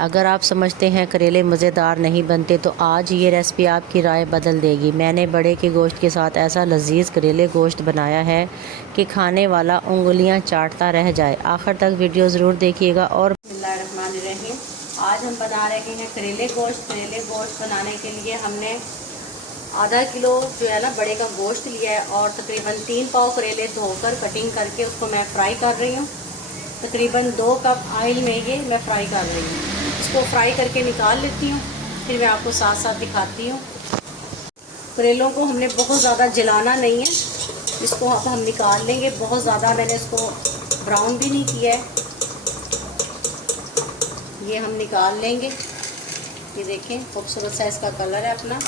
अगर आप समझते हैं करेले मज़ेदार नहीं बनते तो आज ये रेसिपी आपकी राय बदल देगी। मैंने बड़े के गोश्त के साथ ऐसा लजीज करेले गोश्त बनाया है कि खाने वाला उंगलियां चाटता रह जाए। आखिर तक वीडियो ज़रूर देखिएगा। और बिस्मिल्लाहिर्रहमानिर्रहीम, आज हम बना रहे हैं करेले गोश्त। करेले गोश्त बनाने के लिए हमने आधा किलो जो है ना बड़े का गोश्त लिया है और तकरीबन 3 पाव करेले धोकर कटिंग करके उसको मैं फ्राई कर रही हूँ। तकरीबन 2 कप ऑयल में ये मैं फ्राई कर रही हूँ। इसको फ्राई करके निकाल लेती हूँ, फिर मैं आपको साथ साथ दिखाती हूँ। करेलों को हमने बहुत ज़्यादा जलाना नहीं है, इसको अब हम निकाल लेंगे। बहुत ज़्यादा मैंने इसको ब्राउन भी नहीं किया है, ये हम निकाल लेंगे। ये देखें खूबसूरत सा इसका कलर है अपना।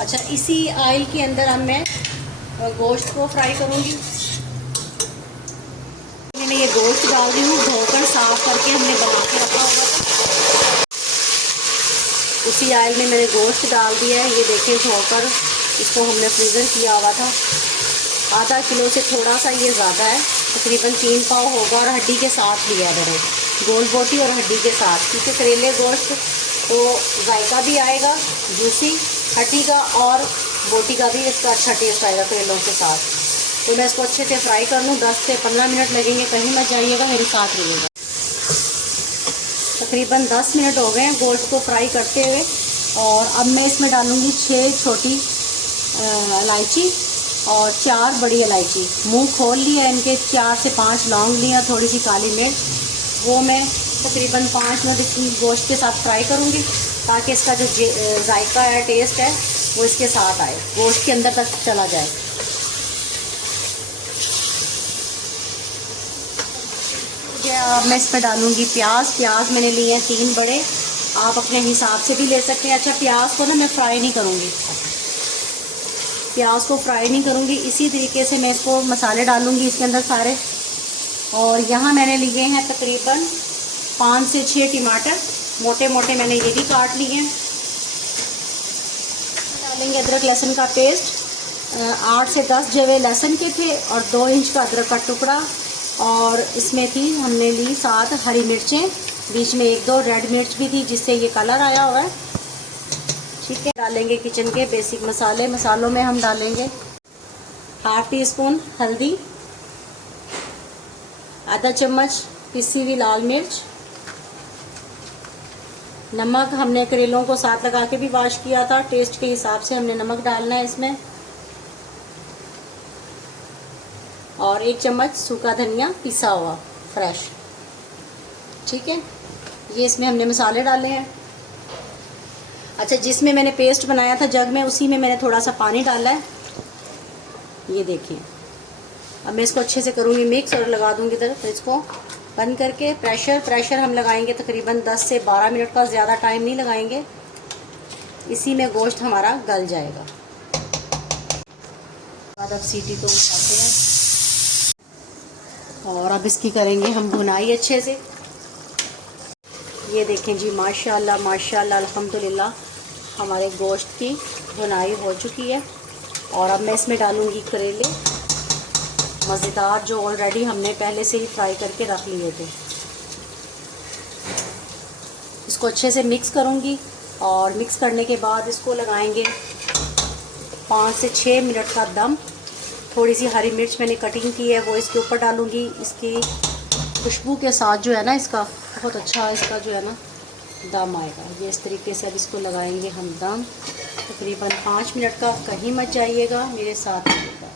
अच्छा, इसी ऑयल के अंदर हम मैं गोश्त को फ्राई करूँगी। मैंने ये गोश्त डाल दी हूँ, धोकर साफ करके हमने बना के रखा हुआ था। उसी ऑयल में मैंने गोश्त डाल दिया है। ये देखें, धोकर इसको हमने फ्रीज़र किया हुआ था। आधा किलो से थोड़ा सा ये ज़्यादा है, तकरीबन 3 पाव होगा और हड्डी के साथ लिया है मैंने, गोल बोटी और हड्डी के साथ, क्योंकि करेले गोश्त तो जायका भी आएगा जूसी हड्डी का और बोटी का भी इसका अच्छा टेस्ट आएगा करेलों के साथ। तो मैं इसको अच्छे से फ्राई कर लूँ। 10 से 15 मिनट लगेंगे, कहीं मत जाइएगा, मेरे साथ रहिएगा। तकरीबन 10 मिनट हो गए हैं गोश्त को फ्राई करते हुए। और अब मैं इसमें डालूँगी 6 छोटी इलायची और 4 बड़ी इलायची। मुंह खोल लिया इनके, 4 से 5 लौंग लिया, थोड़ी सी काली मिर्च। वो मैं तकरीबन 5 मिनट इसकी गोश्त के साथ फ्राई करूँगी, ताकि इसका जो जायका है, टेस्ट है, वो इसके साथ आए, गोश्त के अंदर तक चला जाए। अब मैं इसमें डालूँगी प्याज मैंने लिए हैं 3 बड़े, आप अपने हिसाब से भी ले सकते हैं। अच्छा, प्याज को ना मैं फ्राई नहीं करूँगी, प्याज को फ्राई नहीं करूँगी। इसी तरीके से मैं इसको मसाले डालूँगी इसके अंदर सारे। और यहाँ मैंने लिए हैं तकरीबन 5 से 6 टमाटर, मोटे मोटे मैंने ये भी काट लिए हैं। डालेंगे अदरक लहसुन का पेस्ट, 8 से 10 जवे लहसुन के थे और 2 इंच का अदरक का टुकड़ा। और इसमें थी हमने ली 7 हरी मिर्चें, बीच में 1-2 रेड मिर्च भी थी, जिससे ये कलर आया हुआ है। ठीक है, डालेंगे किचन के बेसिक मसाले। मसालों में हम डालेंगे ½ टीस्पून हल्दी, आधा चम्मच पिसी हुई लाल मिर्च, नमक हमने करेलों को साथ लगा के भी वॉश किया था, टेस्ट के हिसाब से हमने नमक डालना है इसमें। और 1 चम्मच सूखा धनिया पिसा हुआ फ्रेश। ठीक है, ये इसमें हमने मसाले डाले हैं। अच्छा, जिसमें मैंने पेस्ट बनाया था जग में, उसी में मैंने थोड़ा सा पानी डाला है। ये देखिए, अब मैं इसको अच्छे से करूँगी मिक्स और लगा दूँगी इधर। तो इसको बंद करके प्रेशर हम लगाएंगे तकरीबन 10 से 12 मिनट का, ज़्यादा टाइम नहीं लगाएंगे। इसी में गोश्त हमारा गल जाएगा। बाद अब सीटी को उठाते हैं और अब इसकी करेंगे हम भुनाई अच्छे से। ये देखें जी, माशाल्लाह माशाल्लाह अल्हम्दुलिल्लाह, हमारे गोश्त की भुनाई हो चुकी है। और अब मैं इसमें डालूँगी करेले मज़ेदार, जो ऑलरेडी हमने पहले से ही फ्राई करके रख लिए थे। इसको अच्छे से मिक्स करूँगी और मिक्स करने के बाद इसको लगाएंगे 5 से 6 मिनट का दम। थोड़ी सी हरी मिर्च मैंने कटिंग की है, वो इसके ऊपर डालूँगी। इसकी खुशबू के साथ जो है ना, इसका बहुत अच्छा इसका जो है ना दम आएगा। ये इस तरीके से अब इसको लगाएंगे हम दम, तकरीबन 5 मिनट का। कहीं मत जाइएगा, मेरे साथ रहिएगा।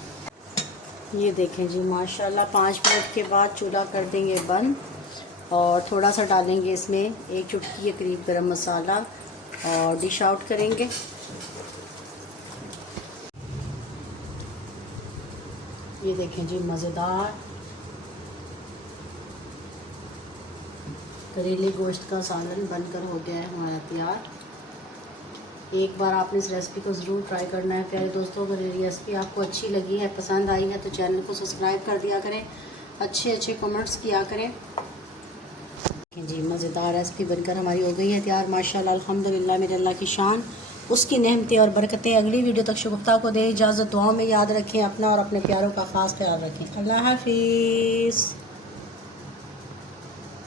ये देखें जी, माशाल्लाह 5 मिनट के बाद चूल्हा कर देंगे बंद और थोड़ा सा डालेंगे इसमें 1 चुटकी के करीब गरम मसाला और डिश आउट करेंगे। ये देखें जी, मज़ेदार करेले गोश्त का सालन बनकर हो गया है हमारा तैयार। एक बार आपने इस रेसिपी को ज़रूर ट्राई करना है प्यारे दोस्तों। अगर ये रेसिपी आपको अच्छी लगी है, पसंद आई है, तो चैनल को सब्सक्राइब कर दिया करें, अच्छे कमेंट्स किया करें। जी, मज़ेदार रेसिपी बनकर हमारी हो गई है तैयार माशाल्लाह अल्हम्दुलिल्लाह। मेरे अल्लाह की शान, उसकी नेमतें और बरकतें अगली वीडियो तक शगुफ्ता को दें। इजाज़त, दुआओं में याद रखें अपना और अपने प्यारों का ख़ास ख्याल रखें। अल्लाह हाफिज़।